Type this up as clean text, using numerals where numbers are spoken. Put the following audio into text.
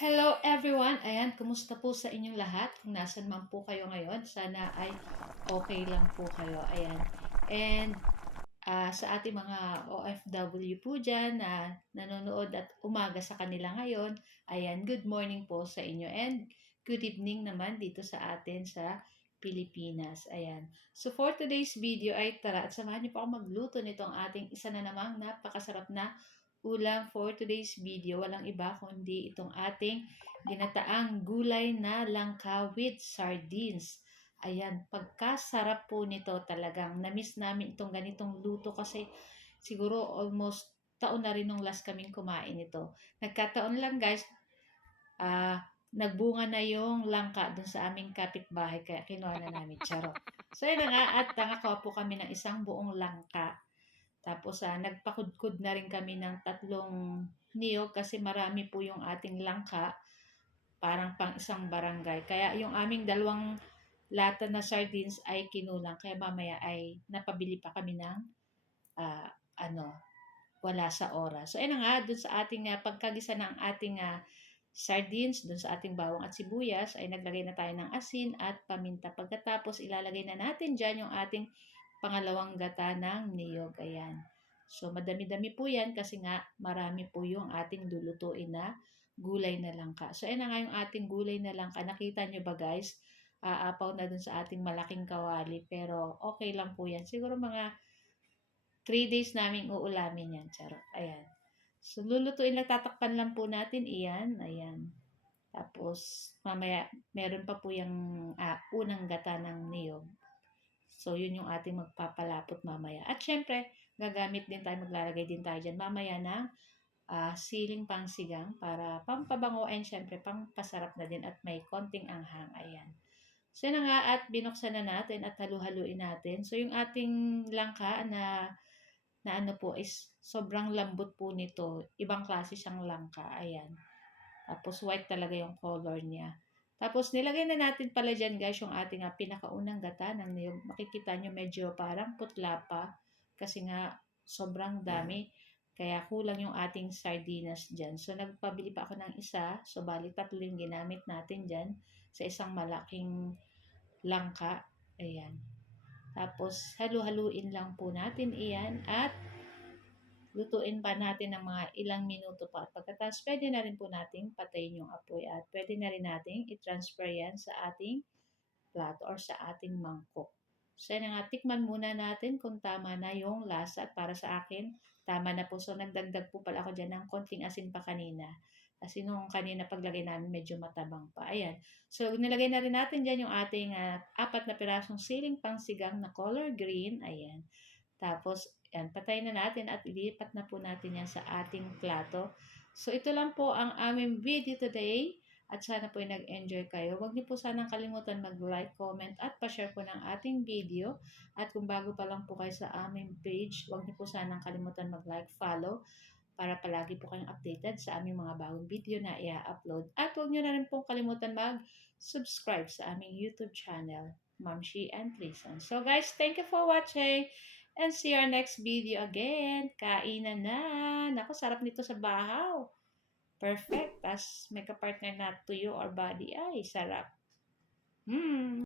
Hello everyone! Ayan, kumusta po sa inyong lahat? Kung nasan man po kayo ngayon, sana ay okay lang po kayo. Ayan. And sa ating mga OFW po dyan na nanonood at umaga sa kanila ngayon, ayan, good morning po sa inyo and good evening naman dito sa atin sa Pilipinas. Ayan. So for today's video ay tara at samahan niyo po ako magluto nitong ating isa na namang napakasarap na ulam for today's video. Walang iba kundi itong ating ginataang gulay na langka with sardines. Ayan, pagkasarap po nito talagang na-miss namin itong ganitong luto kasi siguro almost taon na rin nung last kaming kumain ito. Nagkataon lang guys, nagbunga na yung langka dun sa aming kapitbahay kaya kinuha na namin. Charot. So yun na nga at nakakuha po kami ng isang buong langka. Tapos nagpakudkud na rin kami ng 3 niyog kasi marami po yung ating langka, parang pang isang barangay. Kaya yung aming 2 lata na sardines ay kinulang. Kaya mamaya ay napabili pa kami ng ah, ano, wala sa oras. So ayun na nga, dun sa ating pagkagisa ng ating sardines, dun sa ating bawang at sibuyas, ay naglagay na tayo ng asin at paminta. Pagkatapos ilalagay na natin dyan yung ating pangalawang gata ng niyog. Ayan. So madami-dami po yan kasi nga marami po yung ating lulutuin na gulay na langka. So ayun na nga yung ating gulay na langka. Nakita nyo ba guys? Aapaw na dun sa ating malaking kawali. Pero okay lang po yan. Siguro mga 3 days naming uulamin yan. Charot. Ayan. So lulutuin lang, tatakpan lang po natin iyan. Ayan. Tapos mamaya meron pa po yung unang gata ng niyog. So, yun yung ating magpapalapot mamaya. At syempre, gagamit din tayo, maglalagay din tayo dyan mamaya ng siling pangsigang para pampabango and syempre pampasarap na din at may konting anghang. Ayan. So, yun na nga at binuksan na natin at halu-haluin natin. So, yung ating langka na ano po is sobrang lambot po nito. Ibang klase siyang langka. Ayan. Tapos white talaga yung color niya. Tapos nilagay na natin pala dyan guys yung ating pinakaunang gata ng niyog. Makikita nyo medyo parang putla pa kasi nga sobrang dami. Kaya kulang yung ating sardinas dyan. So nagpabili pa ako ng isa. So bali 3 yung ginamit natin dyan sa isang malaking langka. Ayan. Tapos halu-haluin lang po natin iyan at lutuin pa natin ng mga ilang minuto pa. Pagkatapos, pwede na rin po nating patayin yung apoy at pwede na rin nating i-transfer yan sa ating plato or sa ating mangkok. So, yan nga, tikman muna natin kung tama na yung lasa at para sa akin, tama na po. So, nagdagdag po pala ako dyan ng konting asin pa kanina. Kasi nung kanina paglagay namin, medyo matabang pa. Ayan. So, nilagay na rin natin dyan yung ating 4 na pirasong siling pangsigang na color green. Ayan. Tapos, yan, patayin na natin at ilipat na po natin yan sa ating plato. So, ito lang po ang aming video today. At sana po ay nag-enjoy kayo. Huwag niyo po sanang kalimutan mag-like, comment, at pa-share po ng ating video. At kung bago pa lang po kayo sa aming page, huwag niyo po sanang kalimutan mag-like, follow, para palagi po kayong updated sa aming mga bagong video na i-upload. At huwag niyo na rin po kalimutan mag-subscribe sa aming YouTube channel, Mamshi and Listen. So guys, thank you for watching and see our next video again. Kainan na! Naku, sarap nito sa bahaw. Perfect. Tas may kapartner na tuyo or body. Ay, sarap.